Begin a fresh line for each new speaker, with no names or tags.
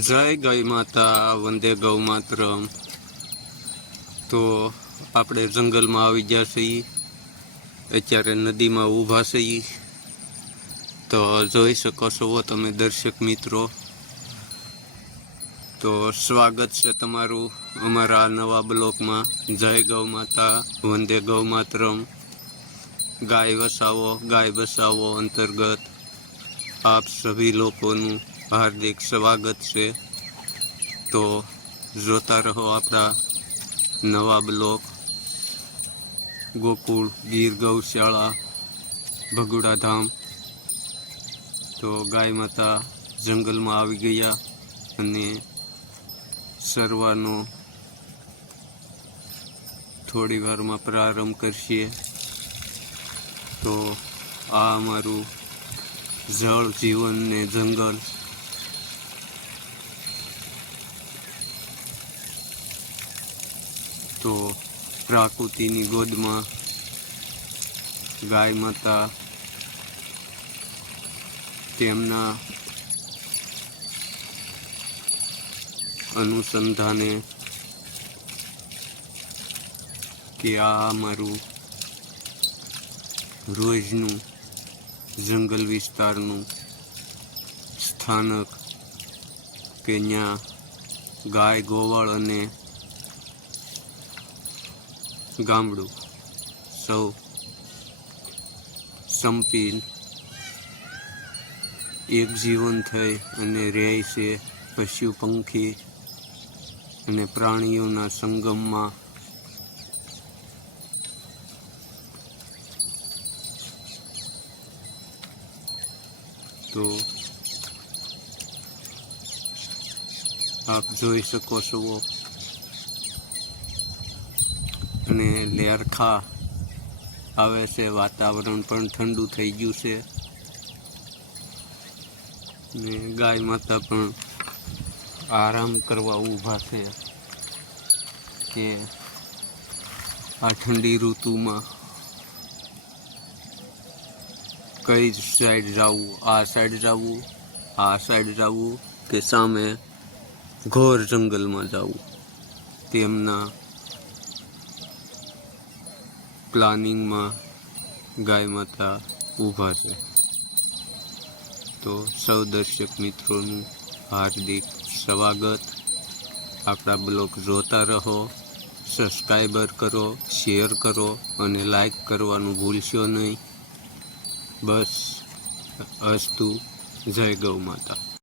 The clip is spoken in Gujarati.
જય ગઈ માતા, વંદે ગૌ માતરમ તો આપણે જંગલમાં આવી ગયા છીએ. અત્યારે નદીમાં ઊભા છીએ. તો જોઈ શકો છો તમે દર્શક મિત્રો. તો સ્વાગત છે તમારું અમારા નવા બ્લોકમાં. જય ગૌ માતા, વંદે ગૌ માતરમ ગાય વસાવો, ગાય બસાવો અંતર્ગત આપ સભી લોકોનું હાર્દિક સ્વાગત છે. તો જોતા રહો આપણા નવા બ્લોક ગોકુળ, ગીર, ગૌશાળા, ભગુડા ધામ. તો ગાય માતા જંગલમાં આવી ગયા અને સરવાનો થોડી વારમાં પ્રારંભ કરશે. તો આ અમારું જળ જીવન ને જંગલ તો પ્રાકૃતિની ગોદમાં ગાય માતા તેમના અનુસંધાને કે આ અમારું રોજનું જંગલ વિસ્તારનું સ્થાનક કે ત્યાં ગાય ગોવાળ અને ગામડું. સૌ સંપીન એક જીવન થઈ અને રહે છે પશુ, પંખી અને પ્રાણીઓના સંગમમાં. તો આપ જોઈ શકો છો અને લેરખા આવે છે. વાતાવરણ પણ ઠંડુ થઈ ગયું છે. ને ગાય માતા પણ આરામ કરવા ઊભા છે કે આ ઠંડી ઋતુમાં કઈ સાઈડ જવું, આ સાઈડ જવું, આ સાઈડ જવું કે સામે ઘોર જંગલમાં જવું. તેમના પ્લાનિંગમાં ગાય માતા ઊભા છે. તો સૌ દર્શક મિત્રોનું હાર્દિક સ્વાગત. આપણા બ્લોગ જોતા રહો સબસ્ક્રાઈબર કરો, શેર કરો અને લાઈક કરવાનું ભૂલશો નહીં. બસ, અસ્તુ, જય ગૌ માતા.